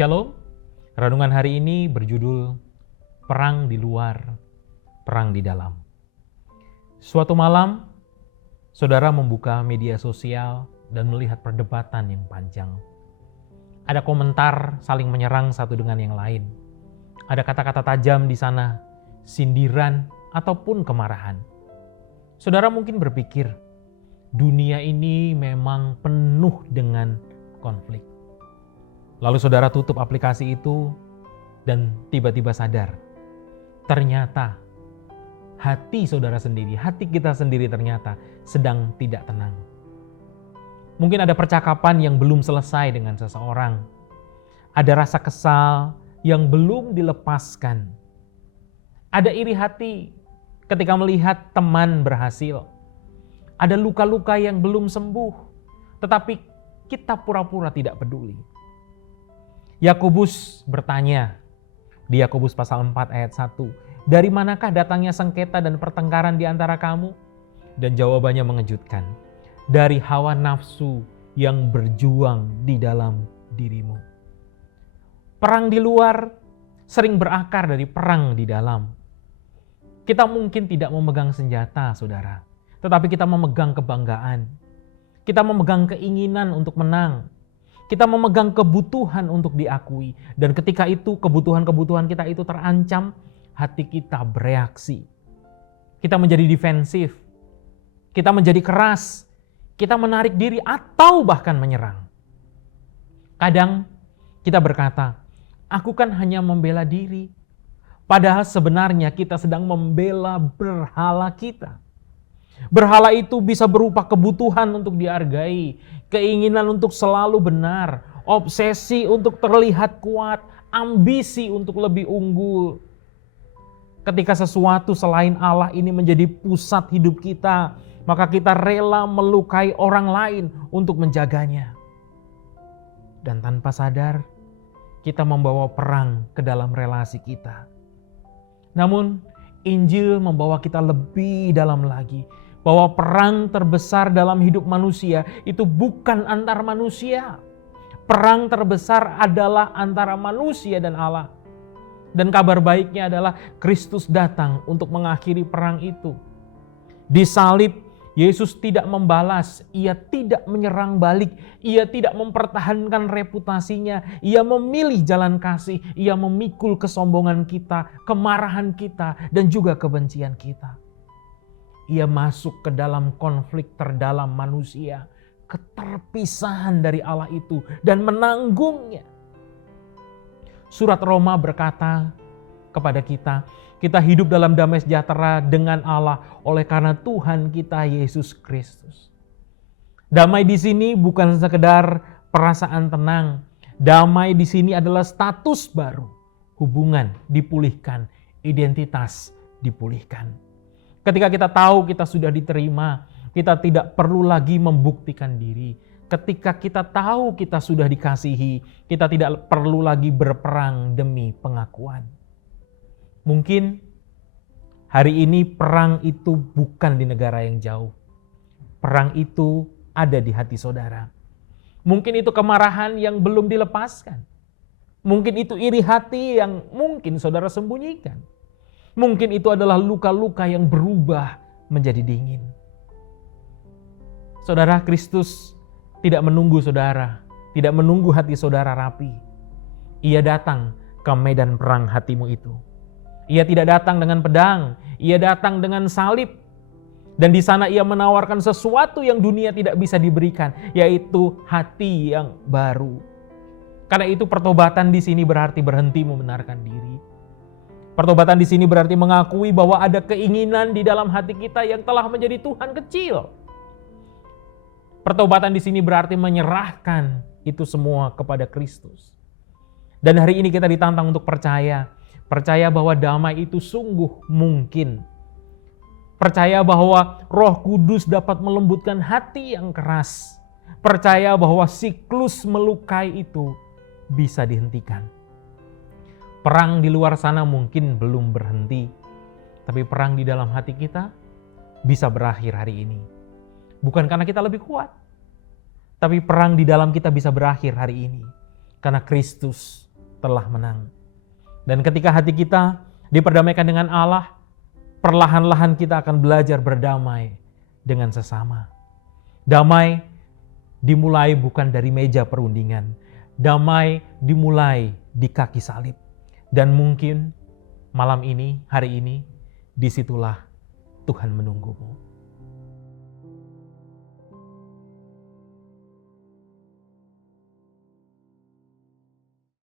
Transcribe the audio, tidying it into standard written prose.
Shalom, renungan hari ini berjudul Perang di Luar, Perang di Dalam. Suatu malam, saudara membuka media sosial dan melihat perdebatan yang panjang. Ada komentar saling menyerang satu dengan yang lain. Ada kata-kata tajam di sana, sindiran ataupun kemarahan. Saudara mungkin berpikir, dunia ini memang penuh dengan konflik. Lalu saudara tutup aplikasi itu dan tiba-tiba sadar, ternyata hati saudara sendiri, hati kita sendiri ternyata sedang tidak tenang. Mungkin ada percakapan yang belum selesai dengan seseorang. Ada rasa kesal yang belum dilepaskan. Ada iri hati ketika melihat teman berhasil. Ada luka-luka yang belum sembuh, tetapi kita pura-pura tidak peduli. Yakobus bertanya di Yakobus pasal 4 ayat 1, dari manakah datangnya sengketa dan pertengkaran di antara kamu? Dan jawabannya mengejutkan, dari hawa nafsu yang berjuang di dalam dirimu. Perang di luar sering berakar dari perang di dalam. Kita mungkin tidak memegang senjata, saudara, tetapi kita memegang kebanggaan. Kita memegang keinginan untuk menang. Kita memegang kebutuhan untuk diakui. Dan ketika itu kebutuhan-kebutuhan kita itu terancam, hati kita bereaksi. Kita menjadi defensif. Kita menjadi keras. Kita menarik diri atau bahkan menyerang. Kadang kita berkata, aku kan hanya membela diri. Padahal sebenarnya kita sedang membela berhala kita. Berhala itu bisa berupa kebutuhan untuk dihargai, keinginan untuk selalu benar, obsesi untuk terlihat kuat, ambisi untuk lebih unggul. Ketika sesuatu selain Allah ini menjadi pusat hidup kita, maka kita rela melukai orang lain untuk menjaganya. Dan tanpa sadar, kita membawa perang ke dalam relasi kita. Namun, Injil membawa kita lebih dalam lagi, bahwa perang terbesar dalam hidup manusia itu bukan antar manusia. Perang terbesar adalah antara manusia dan Allah. Dan kabar baiknya adalah Kristus datang untuk mengakhiri perang itu. Di salib, Yesus tidak membalas, ia tidak menyerang balik, ia tidak mempertahankan reputasinya, ia memilih jalan kasih, ia memikul kesombongan kita, kemarahan kita, dan juga kebencian kita. Ia masuk ke dalam konflik terdalam manusia, keterpisahan dari Allah itu, dan menanggungnya. Surat Roma berkata kepada kita, kita hidup dalam damai sejahtera dengan Allah oleh karena Tuhan kita Yesus Kristus. Damai di sini bukan sekedar perasaan tenang. Damai di sini adalah status baru. Hubungan dipulihkan, identitas dipulihkan. Ketika kita tahu kita sudah diterima, kita tidak perlu lagi membuktikan diri. Ketika kita tahu kita sudah dikasihi, kita tidak perlu lagi berperang demi pengakuan. Mungkin hari ini perang itu bukan di negara yang jauh. Perang itu ada di hati saudara. Mungkin itu kemarahan yang belum dilepaskan. Mungkin itu iri hati yang mungkin saudara sembunyikan. Mungkin itu adalah luka-luka yang berubah menjadi dingin. Saudara, Kristus tidak menunggu saudara, tidak menunggu hati saudara rapi. Ia datang ke medan perang hatimu itu. Ia tidak datang dengan pedang, ia datang dengan salib. Dan di sana ia menawarkan sesuatu yang dunia tidak bisa diberikan, yaitu hati yang baru. Karena itu pertobatan di sini berarti berhenti membenarkan diri. Pertobatan di sini berarti mengakui bahwa ada keinginan di dalam hati kita yang telah menjadi Tuhan kecil. Pertobatan di sini berarti menyerahkan itu semua kepada Kristus. Dan hari ini kita ditantang untuk percaya bahwa damai itu sungguh mungkin. Percaya bahwa Roh Kudus dapat melembutkan hati yang keras. Percaya bahwa siklus melukai itu bisa dihentikan. Perang di luar sana mungkin belum berhenti, tapi perang di dalam hati kita bisa berakhir hari ini. Bukan karena kita lebih kuat, tapi perang di dalam kita bisa berakhir hari ini. Karena Kristus telah menang. Dan ketika hati kita diperdamaikan dengan Allah, perlahan-lahan kita akan belajar berdamai dengan sesama. Damai dimulai bukan dari meja perundingan. Damai dimulai di kaki salib. Dan mungkin malam ini, hari ini, disitulah Tuhan menunggumu.